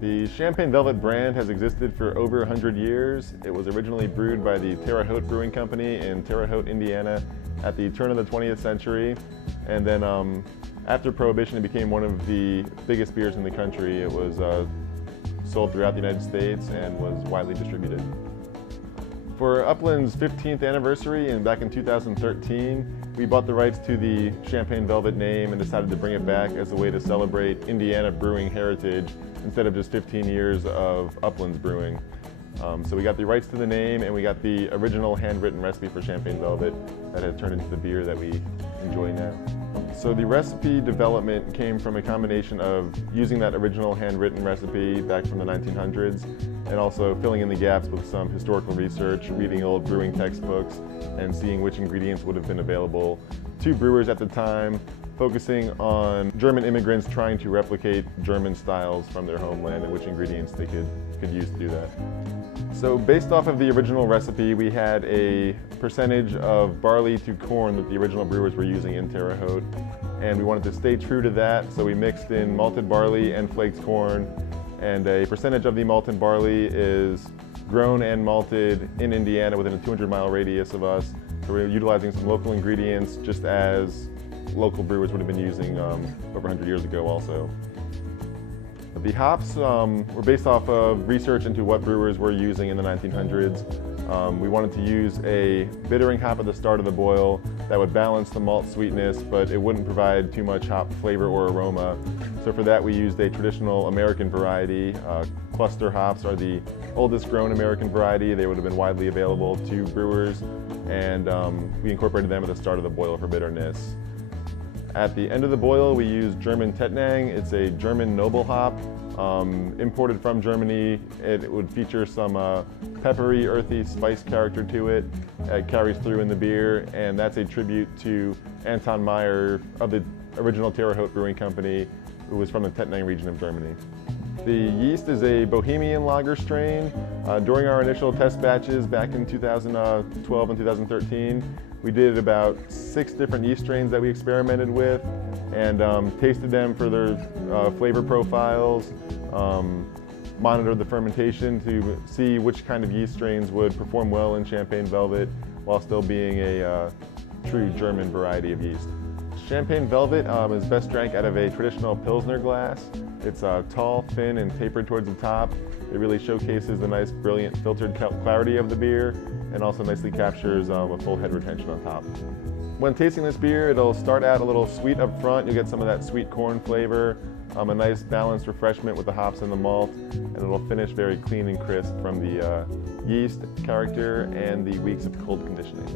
The Champagne Velvet brand has existed for over 100 years. It was originally brewed by the Terre Haute Brewing Company in Terre Haute, Indiana at the turn of the 20th century. And then after Prohibition, it became one of the biggest beers in the country. It was sold throughout the United States and was widely distributed. For Upland's 15th anniversary, and back in 2013, we bought the rights to the Champagne Velvet name and decided to bring it back as a way to celebrate Indiana brewing heritage instead of just 15 years of Upland's brewing. So we got the rights to the name, and we got the original handwritten recipe for Champagne Velvet that has turned into the beer that we enjoy now. So the recipe development came from a combination of using that original handwritten recipe back from the 1900s and also filling in the gaps with some historical research, reading old brewing textbooks, and seeing which ingredients would have been available to brewers at the time, focusing on German immigrants trying to replicate German styles from their homeland and which ingredients they could use to do that. So based off of the original recipe, we had a percentage of barley to corn that the original brewers were using in Terre Haute, and we wanted to stay true to that, so we mixed in malted barley and flaked corn, and a percentage of the malted barley is grown and malted in Indiana within a 200-mile radius of us. So we're utilizing some local ingredients just as local brewers would have been using over 100 years ago also. The hops were based off of research into what brewers were using in the 1900s. We wanted to use a bittering hop at the start of the boil that would balance the malt sweetness, but it wouldn't provide too much hop flavor or aroma. So for that we used a traditional American variety. Cluster hops are the oldest grown American variety. They would have been widely available to brewers, and we incorporated them at the start of the boil for bitterness. At the end of the boil, we use German Tettnang. It's a German noble hop, imported from Germany. It would feature some peppery, earthy spice character to it. It carries through in the beer, and that's a tribute to Anton Meyer of the original Terre Haute Brewing Company, who was from the Tettnang region of Germany. The yeast is a Bohemian lager strain. During our initial test batches back in 2012 and 2013, we did about 6 different yeast strains that we experimented with and tasted them for their flavor profiles, monitored the fermentation to see which kind of yeast strains would perform well in Champagne Velvet while still being a true German variety of yeast. Champagne Velvet is best drank out of a traditional Pilsner glass. It's tall, thin, and tapered towards the top. It really showcases the nice, brilliant filtered clarity of the beer and also nicely captures a full head retention on top. When tasting this beer, it'll start out a little sweet up front. You'll get some of that sweet corn flavor, a nice balanced refreshment with the hops and the malt, and it'll finish very clean and crisp from the yeast character and the weeks of cold conditioning.